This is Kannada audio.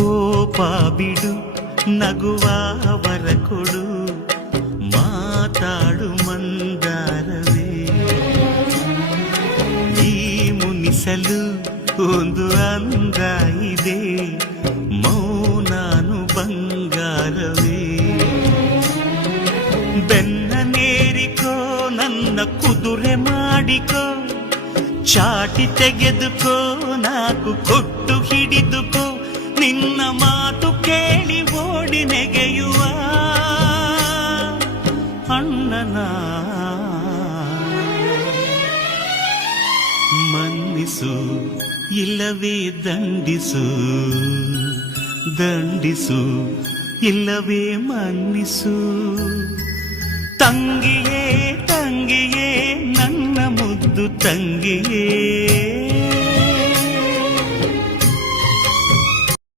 ಕೋಪ ಬಿಡು ನಗುವ ವರ ಕೊಡು ಮಾತಾಡು ಮಂದಾರವೇ ಈ ಮುನಿಸಲು ಒಂದು ಅಂದ ಇದೆ ಮೌನಾನು ಬಂಗಾರವೇ ಬೆನ್ನ ನೇರಿಕೋ ನನ್ನ ಕುದುರೆ ಮಾಡಿಕೋ ಚಾಟಿ ತೆಗೆದುಕೋ ನಾಕು ಕೊಟ್ಟು ಹಿಡಿದುಕೋ ನಿನ್ನ ಮಾತು ಕೇಳಿ ಓಡಿ ನೆಗೆಯುವ ಅಣ್ಣನ ಮನ್ನಿಸು ಇಲ್ಲವೇ ದಂಡಿಸು ದಂಡಿಸು ಇಲ್ಲವೇ ಮನ್ನಿಸು ತಂಗಿಯೇ ತಂಗಿಯೇ ನನ್ನ ಮುದ್ದು ತಂಗಿಯೇ